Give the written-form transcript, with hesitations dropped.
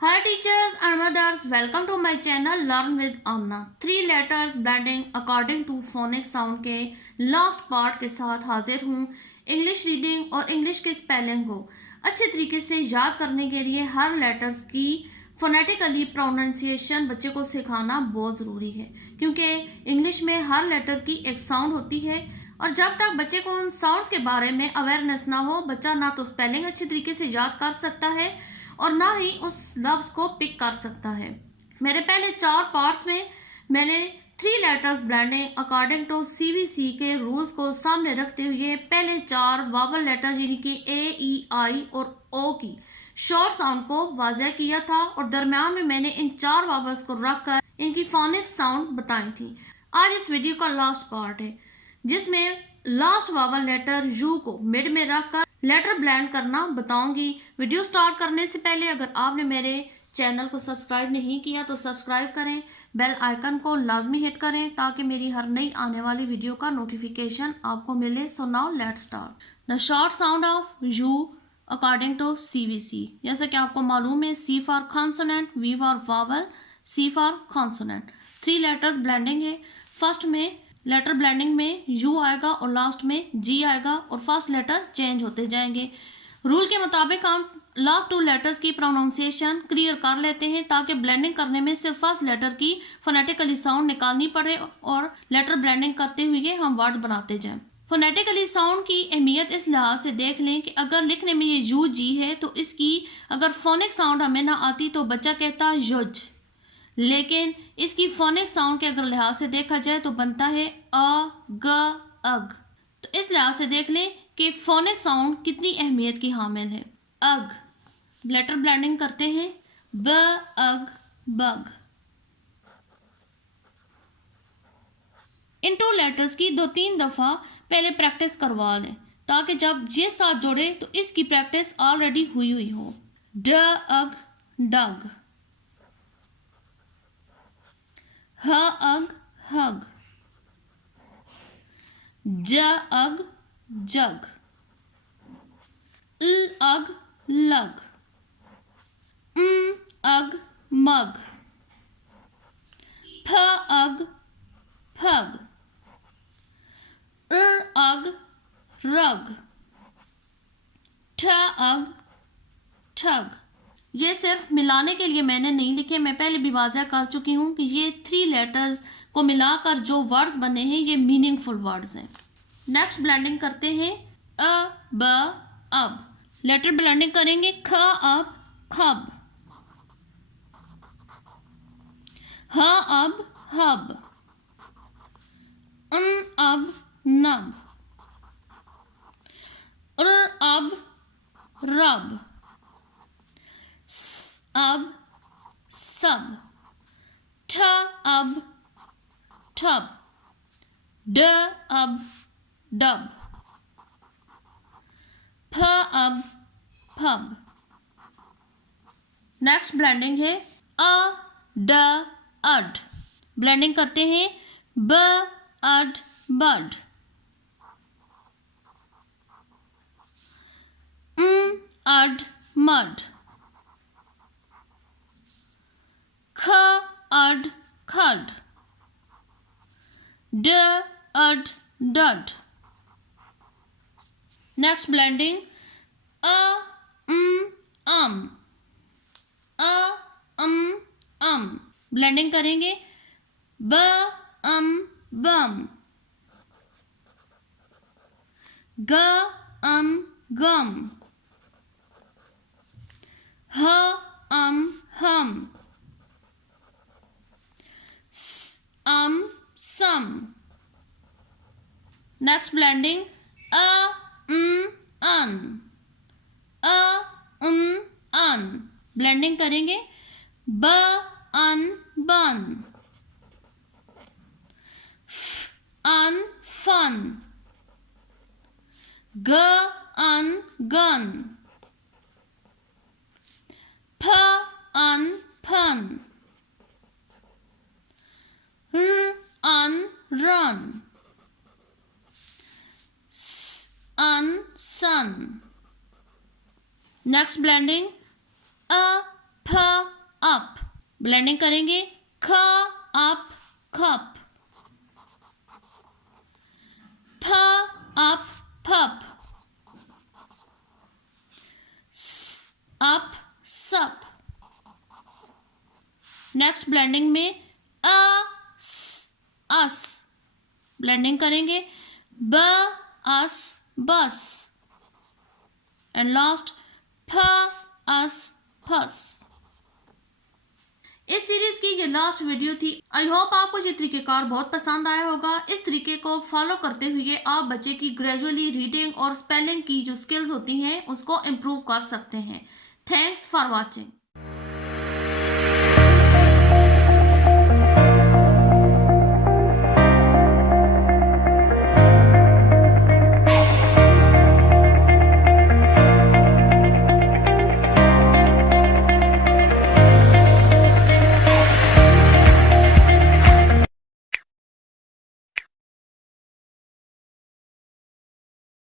Hi teachers and mothers, welcome to my channel Learn with Amna. 3 letters blending according to phonic sound के last part के साथ हाजिर हूँ। English reading और English के spelling को अच्छे तरीके से याद करने के लिए हर लेटर्स की फोनेटिकली प्रोनाउंसिएशन बच्चे को सिखाना बहुत ज़रूरी है, क्योंकि इंग्लिश में हर लेटर की एक साउंड होती है और जब तक बच्चे को उन साउंड्स के बारे में अवेयरनेस ना हो, बच्चा ना तो स्पेलिंग अच्छी तरीके से याद कर सकता है और ना ही उस लफ्ज़ को पिक कर सकता है। मेरे पहले 4 पार्ट्स में मैंने 3 letters blending according to CVC के रूल्स को सामने रखते हुए पहले 4 वावल लेटर्स यानी कि A, E, I और O की शॉर्ट साउंड को वाज़ह किया था और दरम्यान में मैंने इन 4 वावल्स को रखकर इनकी फोनिक साउंड बताई थी। आज इस वीडियो का लास्ट पार्ट है जिसमें लास्ट वावल लेटर U को मिड में रखकर लेटर ब्लेंड करना बताऊंगी। वीडियो स्टार्ट करने से पहले अगर आपने मेरे चैनल को सब्सक्राइब नहीं किया तो सब्सक्राइब करें, बेल आइकन को लाजमी हिट करें ताकि मेरी हर नई आने वाली वीडियो का नोटिफिकेशन आपको मिले। So now let's start the short sound of U according to CVC। जैसा कि आपको मालूम है, C for consonant, V for vowel, C for consonant. 3 letters blending है। फर्स्ट में लेटर ब्लेंडिंग में U आएगा और लास्ट में G आएगा और फर्स्ट लेटर चेंज होते जाएंगे। रूल के मुताबिक हम लास्ट 2 लेटर्स की प्रोनाउंसिएशन क्लियर कर लेते हैं ताकि ब्लेंडिंग करने में सिर्फ फर्स्ट लेटर की फोनेटिकली साउंड निकालनी पड़े और लेटर ब्लेंडिंग करते हुए हम वर्ड बनाते जाएं। फोनेटिकली साउंड की अहमियत इस लिहाज से देख लें कि अगर लिखने में ये U G है तो इसकी अगर फोनिक साउंड हमें ना आती तो बच्चा कहता युज, लेकिन इसकी फोनिक साउंड के अगर लिहाज से देखा जाए तो बनता है अ, ग, अग। तो इस लिहाज से देख लें कि फोनिक साउंड कितनी अहमियत की हामिल है। अग लेटर ब्लेंडिंग करते हैं, ब, अग, बग। इन 2 लेटर्स की 2-3 दफ़ा पहले प्रैक्टिस करवा लें ताकि जब ये साथ जोड़े तो इसकी प्रैक्टिस ऑलरेडी हुई हो। ड, अग, डग। ह, अग, हग। ज, अग, जग। ल, अग, लग। अग, मग। फ, अग, फग। अग, रग। ठ, अग, ठग। ये सिर्फ मिलाने के लिए मैंने नहीं लिखे, मैं पहले भी वाज़ह कर चुकी हूँ कि ये 3 लेटर्स को मिलाकर जो वर्ड्स बने हैं ये मीनिंगफुल वर्ड्स हैं। नेक्स्ट ब्लेंडिंग करते हैं, अ, ब, अब। लेटर ब्लेंडिंग करेंगे, ख, अब, खब। ह, अब, हब। अब, नब। अब, रब। अब, सब। ठ, अब, ठब। ड, अब, डब। फ, अब, फब। नेक्स्ट ब्लेंडिंग है, अ, ड, अड। ब्लेंडिंग करते हैं, ब, अड, बड। अड, मड। ख, अड, खड। ड, अड, डड। Next blending, u, um. U, um. Blending करेंगे, b, bum. G, gum. H, hum. Sum. Next blending, u, un. U, un. Blending करेंगे, b, bun. Fun. G, gun. F, fun. run. Sun. Next blending u p up, blending करेंगे ख up खप, फ up फप, स up सप। Next blending में अ स अस, blending करेंगे ब अस बस, एंड लास्ट फ अस फस। इस सीरीज की ये लास्ट वीडियो थी। आई होप आपको ये तरीकेकार बहुत पसंद आया होगा। इस तरीके को फॉलो करते हुए आप बच्चे की ग्रेजुअली रीडिंग और स्पेलिंग की जो स्किल्स होती हैं उसको इम्प्रूव कर सकते हैं। Thanks for watching.